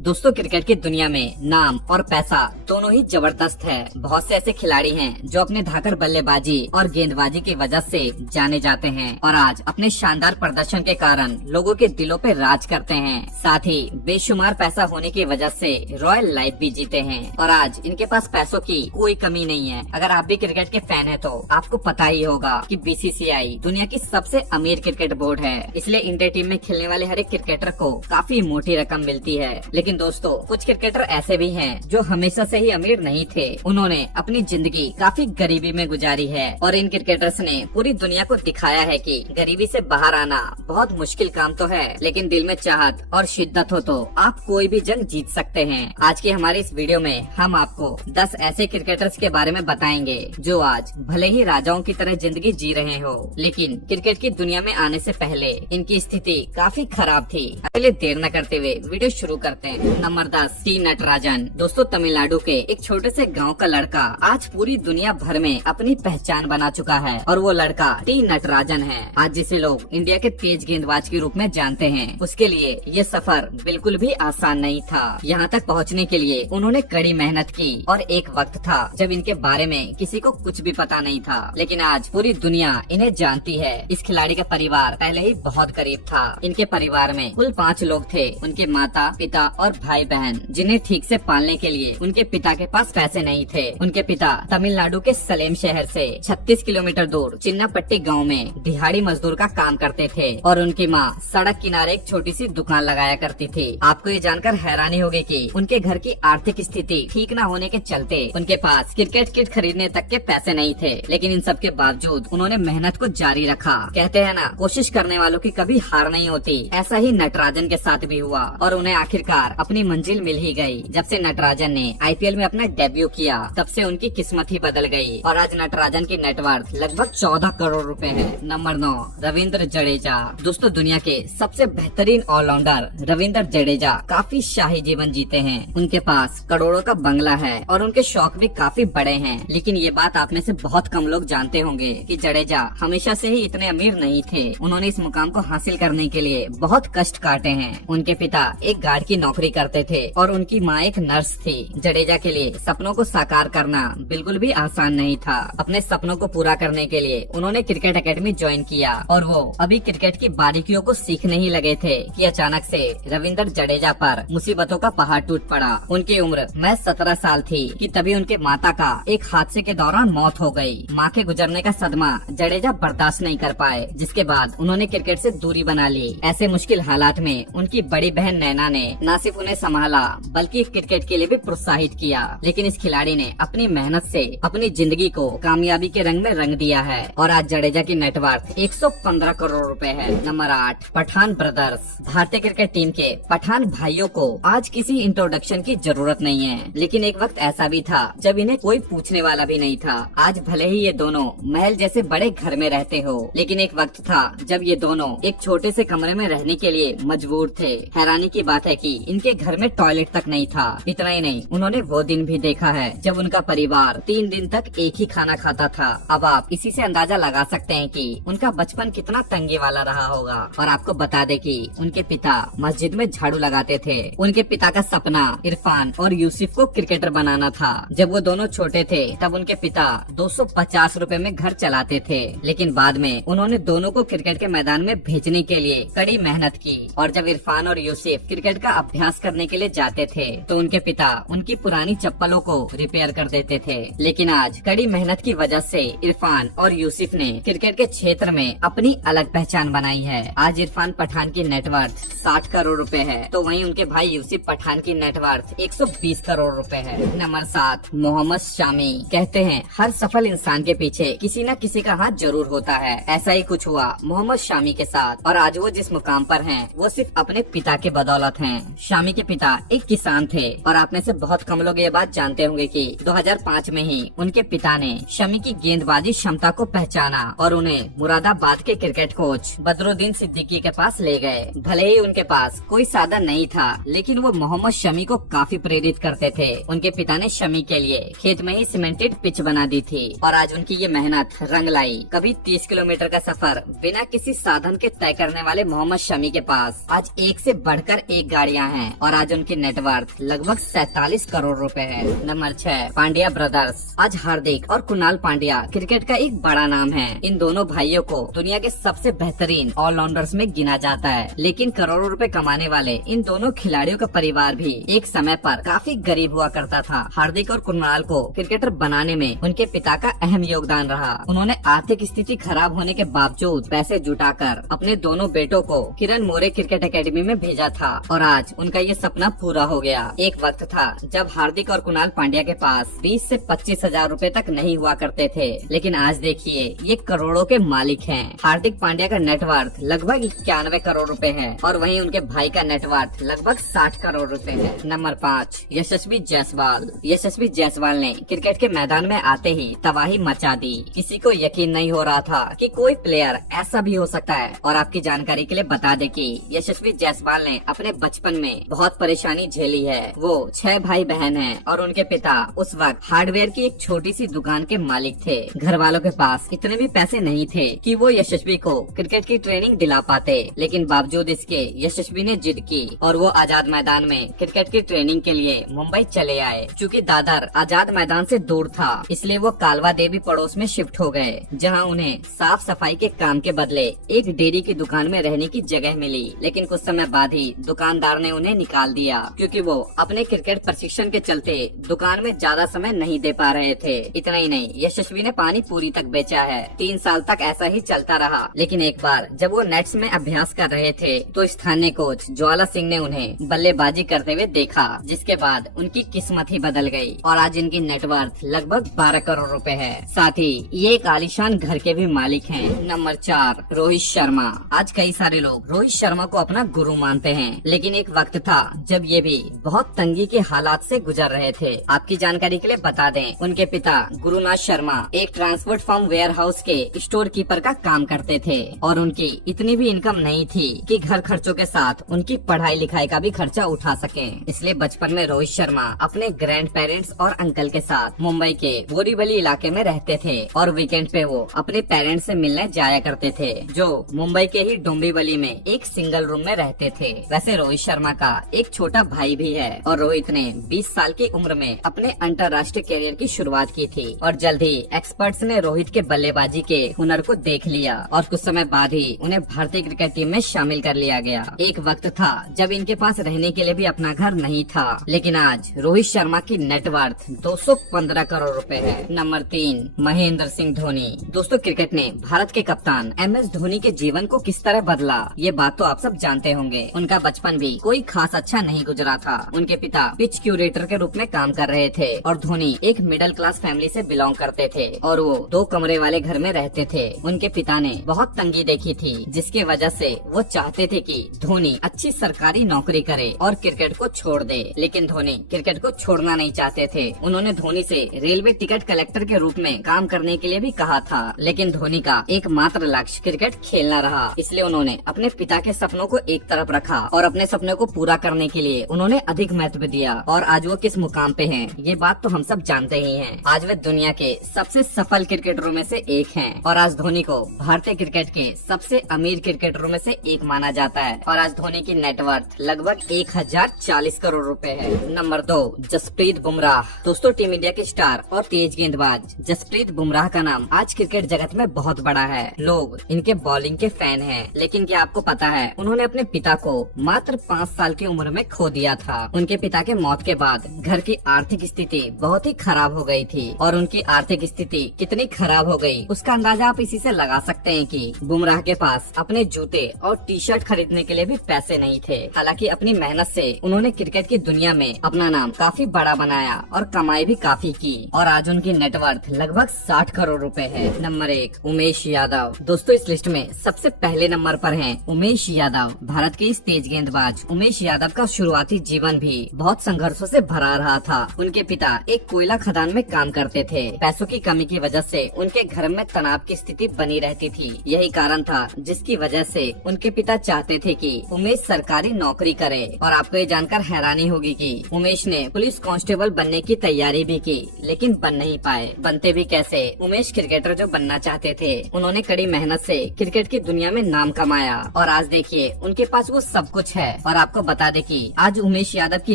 दोस्तों, क्रिकेट की दुनिया में नाम और पैसा दोनों ही जबरदस्त है। बहुत से ऐसे खिलाड़ी हैं जो अपने धाकड़ बल्लेबाजी और गेंदबाजी की वजह से जाने जाते हैं और आज अपने शानदार प्रदर्शन के कारण लोगों के दिलों पे राज करते हैं। साथ ही बेशुमार पैसा होने की वजह से रॉयल लाइफ भी जीते हैं और आज इनके पास पैसों की कोई कमी नहीं है। अगर आप भी क्रिकेट के फैन हैं तो आपको पता ही होगा कि बीसीसीआई दुनिया की सबसे अमीर क्रिकेट बोर्ड है, इसलिए इंडिया टीम में खेलने वाले हर एक क्रिकेटर को काफी मोटी रकम मिलती है। लेकिन दोस्तों, कुछ क्रिकेटर ऐसे भी हैं जो हमेशा से ही अमीर नहीं थे। उन्होंने अपनी जिंदगी काफी गरीबी में गुजारी है और इन क्रिकेटर्स ने पूरी दुनिया को दिखाया है कि गरीबी से बाहर आना बहुत मुश्किल काम तो है, लेकिन दिल में चाहत और शिद्दत हो तो आप कोई भी जंग जीत सकते हैं। आज की हमारी इस वीडियो में हम आपको 10 ऐसे क्रिकेटर्स के बारे में बताएंगे जो आज भले ही राजाओं की तरह जिंदगी जी रहे हो, लेकिन क्रिकेट की दुनिया में आने से पहले इनकी स्थिति काफी खराब थी। पहले देर न करते हुए वीडियो शुरू करते हैं। Number 10, T Natarajan. दोस्तों, तमिलनाडु के एक छोटे से गांव का लड़का आज पूरी दुनिया भर में अपनी पहचान बना चुका है और वो लड़का टी नटराजन है। आज जिसे लोग इंडिया के तेज गेंदबाज के रूप में जानते हैं, उसके लिए ये सफर बिल्कुल भी आसान नहीं था। यहाँ तक पहुँचने के लिए उन्होंने कड़ी मेहनत की और एक वक्त था जब इनके बारे में किसी को कुछ भी पता नहीं था, लेकिन आज पूरी दुनिया इन्हें जानती है। इस खिलाड़ी का परिवार पहले ही बहुत गरीब था। इनके परिवार में कुल 5 लोग थे, उनके माता पिता और भाई बहन, जिन्हें ठीक से पालने के लिए उनके पिता के पास पैसे नहीं थे। उनके पिता तमिलनाडु के सलेम शहर से 36 किलोमीटर दूर चिन्नापट्टी गांव में दिहाड़ी मजदूर का काम करते थे और उनकी मां सड़क किनारे एक छोटी सी दुकान लगाया करती थी। आपको ये जानकर हैरानी होगी कि उनके घर की आर्थिक स्थिति ठीक न होने के चलते उनके पास क्रिकेट किट खरीदने तक के पैसे नहीं थे, लेकिन इन सब के बावजूद उन्होंने मेहनत को जारी रखा। कहते हैं ना, कोशिश करने वालों की कभी हार नहीं होती। ऐसा ही नटराजन के साथ भी हुआ और उन्हें आखिरकार अपनी मंजिल मिल ही गई। जब से नटराजन ने आईपीएल में अपना डेब्यू किया, तब से उनकी किस्मत ही बदल गई और आज नटराजन की नेटवर्थ लगभग 14 करोड़ रुपए है। नंबर 9, रविंद्र जडेजा। दोस्तों, दुनिया के सबसे बेहतरीन ऑलराउंडर रविंद्र जडेजा काफी शाही जीवन जीते हैं। उनके पास करोड़ों का बंगला है और उनके शौक भी काफी बड़े हैं, लेकिन ये बात आप में से बहुत कम लोग जानते होंगे कि जडेजा हमेशा से ही इतने अमीर नहीं थे। उन्होंने इस मुकाम को हासिल करने के लिए बहुत कष्ट काटे हैं। उनके पिता एक गार्ड की नौकरी करते थे और उनकी माँ एक नर्स थी। जडेजा के लिए सपनों को साकार करना बिल्कुल भी आसान नहीं था। अपने सपनों को पूरा करने के लिए उन्होंने क्रिकेट एकेडमी ज्वाइन किया और वो अभी क्रिकेट की बारीकियों को सीखने ही लगे थे कि अचानक से रविंद्र जडेजा पर मुसीबतों का पहाड़ टूट पड़ा। उनकी उम्र महज 17 साल थी कि तभी उनके माता का एक हादसे के दौरान मौत हो गई। माँ के गुजरने का सदमा जडेजा बर्दाश्त नहीं कर पाए, जिसके बाद उन्होंने क्रिकेट से दूरी बना ली। ऐसे मुश्किल हालात में उनकी बड़ी बहन नैना ने न सिर्फ उन्हें संभाला बल्कि क्रिकेट के लिए भी प्रोत्साहित किया। लेकिन इस खिलाड़ी ने अपनी मेहनत से अपनी जिंदगी को कामयाबी के रंग में रंग दिया है और आज जडेजा की नेटवर्थ 115 करोड़ रुपए है। Number 8, Pathan brothers. भारतीय क्रिकेट टीम के पठान भाइयों को आज किसी इंट्रोडक्शन की जरूरत नहीं है, लेकिन एक वक्त ऐसा भी था जब इन्हें कोई पूछने वाला भी नहीं था। आज भले ही ये दोनों महल जैसे बड़े घर में रहते हो, लेकिन एक वक्त था जब ये दोनों एक छोटे से कमरे में रहने के लिए मजबूर थे। हैरानी की बात है कि इनके घर में टॉयलेट तक नहीं था। इतना ही नहीं, उन्होंने वो दिन भी देखा है जब उनका परिवार 3 दिन तक एक ही खाना खाता था। अब आप इसी से अंदाजा लगा सकते हैं कि उनका बचपन कितना तंगी वाला रहा होगा। और आपको बता दें कि उनके पिता मस्जिद में झाड़ू लगाते थे। उनके पिता का सपना इरफान और यूसुफ को क्रिकेटर बनाना था। जब वो दोनों छोटे थे तब उनके पिता 250 रुपए में घर चलाते थे, लेकिन बाद में उन्होंने दोनों को क्रिकेट के मैदान में भेजने के लिए कड़ी मेहनत की। और जब इरफान और यूसुफ क्रिकेट का अभ्यास करने के लिए जाते थे तो उनके पिता उनकी पुरानी चप्पलों को रिपेयर कर देते थे। लेकिन आज कड़ी मेहनत की वजह से इरफान और यूसुफ ने क्रिकेट के क्षेत्र में अपनी अलग पहचान बनाई है। आज इरफान पठान की नेटवर्थ 60 करोड़ रुपए है, तो वहीं उनके भाई यूसुफ पठान की नेटवर्थ 120 करोड़ रुपए है। नंबर 7, मोहम्मद शामी। कहते हैं हर सफल इंसान के पीछे किसी न किसी का हाथ जरूर होता है। ऐसा ही कुछ हुआ मोहम्मद शामी के साथ और आज वो जिस मुकाम पर हैं, वो सिर्फ अपने पिता के बदौलत हैं। शामी के पिता एक किसान थे और आप में से बहुत कम लोग ये बात जानते होंगे कि 2005 में ही उनके पिता ने शमी की गेंदबाजी क्षमता को पहचाना और उन्हें मुरादाबाद के क्रिकेट कोच बदरुद्दीन सिद्दीकी के पास ले गए। भले ही उनके पास कोई साधन नहीं था, लेकिन वो मोहम्मद शमी को काफी प्रेरित करते थे। उनके पिता ने शमी के लिए खेत में ही सीमेंटेड पिच बना दी थी और आज उनकी ये मेहनत रंग लाई। कभी 30 किलोमीटर का सफर बिना किसी साधन के तय करने वाले मोहम्मद शमी के पास आज एक से बढ़कर एक गाड़ियां हैं। और आज उनकी नेटवर्थ लगभग 47 करोड़ रुपए है। Number 6, Pandya brothers. आज हार्दिक और कुणाल पांड्या क्रिकेट का एक बड़ा नाम है। इन दोनों भाइयों को दुनिया के सबसे बेहतरीन ऑलराउंडर्स में गिना जाता है, लेकिन करोड़ों रुपए कमाने वाले इन दोनों खिलाड़ियों का परिवार भी एक समय पर काफी गरीब हुआ करता था। हार्दिक और कुणाल को क्रिकेटर बनाने में उनके पिता का अहम योगदान रहा। उन्होंने आर्थिक स्थिति खराब होने के बावजूद पैसे जुटाकर अपने दोनों बेटों को किरण मोरे क्रिकेट एकेडमी में भेजा था और आज उनका ये सपना पूरा हो गया। एक वक्त था जब हार्दिक और कुणाल पांड्या के पास 20 से 25 हजार रूपए तक नहीं हुआ करते थे, लेकिन आज देखिए ये करोड़ों के मालिक हैं। हार्दिक पांड्या का नेटवर्थ लगभग 91 करोड़ रुपए है और वहीं उनके भाई का नेटवर्थ लगभग 60 करोड़ रुपए है। नंबर 5, यशस्वी जायसवाल। यशस्वी जायसवाल ने क्रिकेट के मैदान में आते ही तबाही मचा दी। किसी को यकीन नहीं हो रहा था कि कोई प्लेयर ऐसा भी हो सकता है। और आपकी जानकारी के लिए बता दें कि यशस्वी जायसवाल ने अपने बचपन में बहुत परेशानी झेली है। वो 6 भाई बहन हैं और उनके पिता उस वक्त हार्डवेयर की एक छोटी सी दुकान के मालिक थे। घर वालों के पास इतने भी पैसे नहीं थे कि वो यशस्वी को क्रिकेट की ट्रेनिंग दिला पाते, लेकिन बावजूद इसके यशस्वी ने जिद की और वो आजाद मैदान में क्रिकेट की ट्रेनिंग के लिए मुंबई चले आए। चूँकि दादर आजाद मैदान से दूर था, इसलिए वो कालवा देवी पड़ोस में शिफ्ट हो गए, जहाँ उन्हें साफ सफाई के काम के बदले एक डेयरी की दुकान में रहने की जगह मिली। लेकिन कुछ समय बाद ही दुकानदार ने उन्हें निकाल दिया, क्योंकि वो अपने क्रिकेट प्रशिक्षण के चलते दुकान में ज्यादा समय नहीं दे पा रहे थे। इतना ही नहीं, यशस्वी ने पानी पूरी तक बेचा है। 3 साल तक ऐसा ही चलता रहा, लेकिन एक बार जब वो नेट्स में अभ्यास कर रहे थे तो स्थानीय कोच ज्वाला सिंह ने उन्हें बल्लेबाजी करते हुए देखा, जिसके बाद उनकी किस्मत ही बदल गई और आज इनकी नेटवर्थ लगभग 12 करोड़ रुपए है। साथ ही ये एक आलीशान घर के भी मालिक हैं। नंबर 4, रोहित शर्मा। आज कई सारे लोग रोहित शर्मा को अपना गुरु मानते हैं, लेकिन एक वक्त था जब ये भी बहुत तंगी के हालात से गुजर रहे थे। आपकी जानकारी के लिए बता दें, उनके पिता गुरुनाथ शर्मा एक ट्रांसपोर्ट फर्म वेयर हाउस के स्टोर कीपर का काम करते थे और उनकी इतनी भी इनकम नहीं थी कि घर खर्चों के साथ उनकी पढ़ाई लिखाई का भी खर्चा उठा सके। इसलिए बचपन में रोहित शर्मा अपने ग्रैंड पेरेंट्स और अंकल के साथ मुंबई के बोरीवली इलाके में रहते थे और वीकेंड पे वो अपने पेरेंट्स से मिलने जाया करते थे, जो मुंबई के ही डोंबिवली में एक सिंगल रूम में रहते थे। वैसे रोहित शर्मा का एक छोटा भाई भी है और रोहित ने 20 साल की उम्र में अपने अंतर्राष्ट्रीय करियर की शुरुआत की थी और जल्द ही एक्सपर्ट्स ने रोहित के बल्लेबाजी के हुनर को देख लिया और कुछ समय बाद ही उन्हें भारतीय क्रिकेट टीम में शामिल कर लिया गया। एक वक्त था जब इनके पास रहने के लिए भी अपना घर नहीं था, लेकिन आज रोहित शर्मा की नेटवर्थ 215 करोड़ रुपए है। नंबर 3, महेंद्र सिंह धोनी। दोस्तों, क्रिकेट ने भारत के कप्तान MS धोनी के जीवन को किस तरह बदला, ये बात तो आप सब जानते होंगे। उनका बचपन भी कोई खास अच्छा नहीं गुजरा था। उनके पिता पिच क्यूरेटर के रूप में काम कर रहे थे और धोनी एक मिडिल क्लास फैमिली से बिलोंग करते थे और वो 2 कमरे वाले घर में रहते थे। उनके पिता ने बहुत तंगी देखी थी, जिसकी वजह से वो चाहते थे कि धोनी अच्छी सरकारी नौकरी करे और क्रिकेट को छोड़ दे, लेकिन धोनी क्रिकेट को छोड़ना नहीं चाहते थे। उन्होंने धोनी से रेलवे टिकट कलेक्टर के रूप में काम करने के लिए भी कहा था, लेकिन धोनी का एकमात्र लक्ष्य क्रिकेट खेलना रहा। इसलिए उन्होंने अपने पिता के सपनों को एक तरफ रखा और अपने सपनों को पूरा करने के लिए उन्होंने अधिक महत्व दिया और आज वो किस मुकाम पे हैं, ये बात तो हम सब जानते ही हैं। आज वे दुनिया के सबसे सफल क्रिकेटरों में से एक हैं और आज धोनी को भारतीय क्रिकेट के सबसे अमीर क्रिकेटरों में से एक माना जाता है और आज धोनी की नेटवर्थ लगभग 1040 करोड़ रुपए है। नंबर 2, जसप्रीत बुमराह। दोस्तों, टीम इंडिया के स्टार और तेज गेंदबाज जसप्रीत बुमराह का नाम आज क्रिकेट जगत में बहुत बड़ा है। लोग इनके बॉलिंग के फैन हैं, लेकिन क्या आपको पता है उन्होंने अपने पिता को मात्र 5 साल की उम्र में खो दिया था। उनके पिता के मौत के बाद घर की आर्थिक स्थिति बहुत ही खराब हो गई थी और उनकी आर्थिक स्थिति कितनी खराब हो गई उसका अंदाजा आप इसी से लगा सकते हैं कि बुमराह के पास अपने जूते और टी-शर्ट खरीदने के लिए भी पैसे नहीं थे। हालांकि अपनी मेहनत से उन्होंने क्रिकेट की दुनिया में अपना नाम काफी बड़ा बनाया और कमाई भी काफी की और आज उनकी नेटवर्थ लगभग 60 करोड़ रुपए है। नंबर 1, उमेश यादव। दोस्तों, इस लिस्ट में सबसे पहले नंबर पर हैं उमेश यादव। भारत के इस तेज गेंदबाज उमेश यादव का शुरुआती जीवन भी बहुत संघर्षों से भरा रहा था। उनके पिता एक कोयला खदान में काम करते थे। पैसों की कमी की वजह से उनके घर में तनाव की स्थिति बनी रहती थी। यही कारण था जिसकी वजह से उनके पिता चाहते थे कि उमेश सरकारी नौकरी करे और आपको ये जानकर हैरानी होगी कि उमेश ने पुलिस कांस्टेबल बनने की तैयारी भी की, लेकिन बन नहीं पाए। बनते भी कैसे? उमेश क्रिकेटर जो बनना चाहते थे, उन्होंने कड़ी मेहनत से क्रिकेट की दुनिया में नाम कमाया और आज देखिए उनके पास वो सब कुछ है। और आपको बता बता दें कि आज उमेश यादव की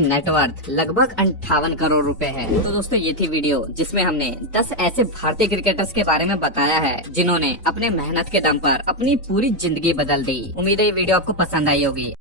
नेटवर्थ लगभग 58 करोड़ रुपए है। तो दोस्तों ये थी वीडियो जिसमें हमने 10 ऐसे भारतीय क्रिकेटर्स के बारे में बताया है जिन्होंने अपने मेहनत के दम पर अपनी पूरी जिंदगी बदल दी। उम्मीद है ये वीडियो आपको पसंद आई होगी।